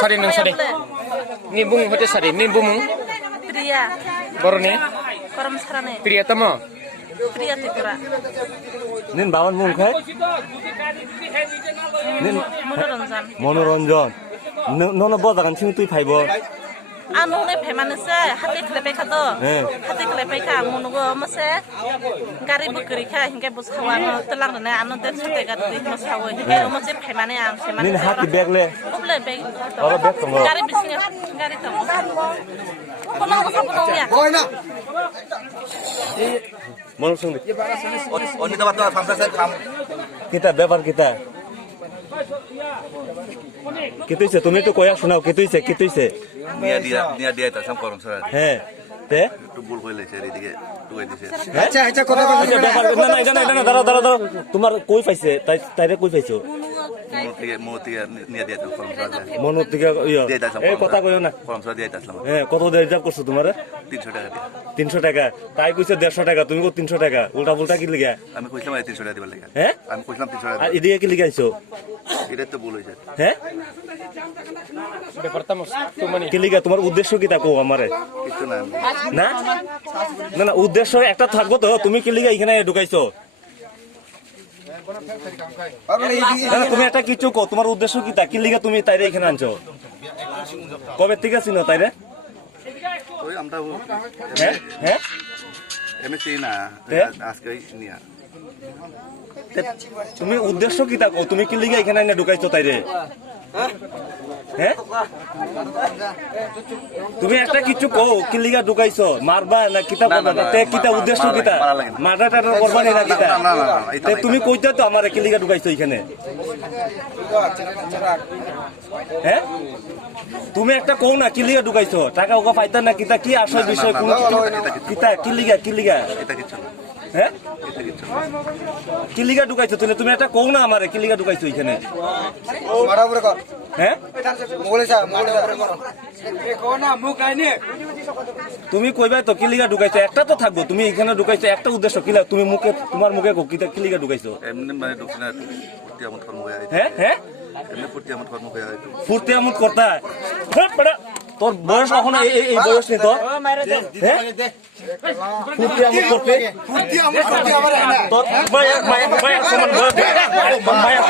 Sari nung sari. Ni bung hote sari ni bumung. Priya. Boroni. Koram sarane. Priya tamo. Priya Tripura. Nin bawan mung khai? Nin Monoranjan. Monoranjan. Nono bodagan sing tui phaibo. Anu ne phemanese hati klepe khado. Hati klepe kha monugo mase gari bukri kha hinge buskhawano telang ne anu der sote gari mosawo hinge mase phemane ang semane. Nin hati begle. Oble beg. Ora beg tongo. Gari bisinga gari tongo. Kono sapno ya. Mono sung di. Oni tempat tu sampai saya kam. Kita ব্যাপার kita. Kituise তুমি তো কয়া শোনাও kituise. Nia dia itu sama korom saya. হ্যাঁ তে Tu bul koi lese di tiga tu koi lese. আচ্ছা ব্যাপার না এটা দাঁড়াও তোমার কই পাইছে তাইরে কই পাইছো Mau tiga nia dia itu korom saya. মনো থেকে এই কথা কইও না Korom saya dia itu selama হ্যাঁ কত দিয়ে রিজার্ভ করছো তোমারে 300 টাকা dia. 300 টাকা তাই কইছে 150 টাকা তুমি কো 300 টাকা উল্টা কি লিগা Kami koi selama 300 টাকা দিবার লাগে। হ্যাঁ Kami koi selama 300 আর টাকা। এদিকে কি লিগা আইছো Itu tu bul aja. হ্যাঁ Departamos tu mani. কি লিগা তোমার উদ্দেশ্য কি তা কো আমারে Itu na. না না উদ্দেশ্য একটা থাকবো তো তুমি কি লিগা এখানে ঢুকাইছো না তুমি একটা কিছু কো তোমার উদ্দেশ্য কি তা কি লিগা তুমি তাইরে এখানে আনছো কবে থেকে চিনো তাইরে Oi amda bu. হ্যাঁ হ্যাঁ MSc na. Aske nia. তুমি উদ্দেশ্য কি তা কো তুমি কি লিগা এখানে এনে ঢুকাইছো তাইরে হ্যাঁ তুমি একটা কিছু কো কি লিগা ঢুকাইছো মারবা না কিতা করবা তে কিতা উদ্দেশ্য কিতা মারটা করবা না কিতা তে তুমি কইতা তো আমারে কি লিগা ঢুকাইছো এখানে হ্যাঁ তুমি একটা কও না কি লিগা ঢুকাইছো টাকা ওকা পাইতা না কিতা কি আসল বিষয় কোন কিতা কি লিগা Itu gitu. হ্যাঁ Itu gitu. কি লিগা ঢুকাইছো তুমি একটা কও না আমারে কি লিগা ঢুকাইছো এখানে হ্যাঁ তুমি কইবা তো কি লিগা ঢুকাইছো একটা তো থাকবো তুমি এখানে ঢুকাইছো একটা উদ্দেশ্য কিলা তুমি মুখে তোমার মুখে কো কিতা কি লিগা ঢুকাইছো Emni mana doksina putih amat kormo kaya itu. হ্যাঁ Emni putih amat kormo kaya itu. ফুর্তি আমুত করতা তোর বয়স কখনো এই বয়স নেই তো হ্যাঁ ফুর্তি আমুত করতে তোর মায়া সমান বয়স